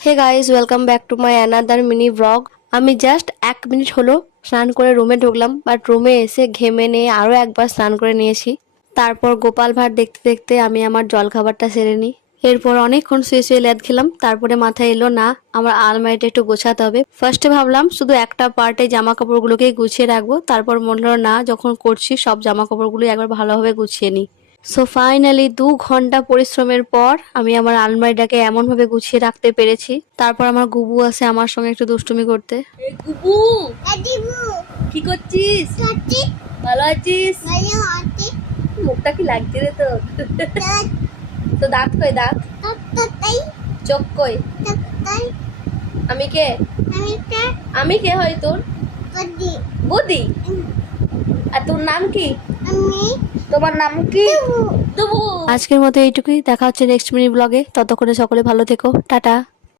Hey guys, welcome back to my another mini blog. আমি just 1 minute হলো স্নান করে রুমে ঢুকলাম, বাট রুমে এসে ঘেমে নিয়ে আরও একবার স্নান করে নিয়েছি। তারপর গোপাল ভাঁড় দেখতে দেখতে আমি আমার জলখাবারটা সেরে নিই। এরপর অনেকক্ষণ শুয়ে শুয়ে ল্যাদ খেলাম। তারপরে মাথায় এলো না, আমার আলমারিটা একটু গোছাতে হবে। ফার্স্টে ভাবলাম শুধু একটা পার্টে জামা কাপড়গুলোকেই গুছিয়ে রাখবো, তারপর মনে হলো না, যখন করছি সব জামা কাপড়গুলো একবার ভালোভাবে গুছিয়ে নিই। সো ফাইনালি 2 ঘন্টা পরিশ্রমের পর আমি আমার আলমারিটাকে এমন ভাবে গুছিয়ে রাখতে পেরেছি। তারপর আমার গুবু আছে আমার সঙ্গে একটু দুষ্টুমি করতে। এই গুবু, কি করছিস? ভালো আছিস? মুখটা কি লাগছে রে তোর? তো দাঁত কই? দাঁত চোখ কই? আমি কে? আমি কে হয় তোর? বুদি। আর তোর নাম কি? তোমার নাম কি? দুবু। আজকের মতো এইটুকুই, দেখা হচ্ছে নেক্সট মিনি ব্লগে। ততক্ষণে সকলে ভালো থেকো, টাটা।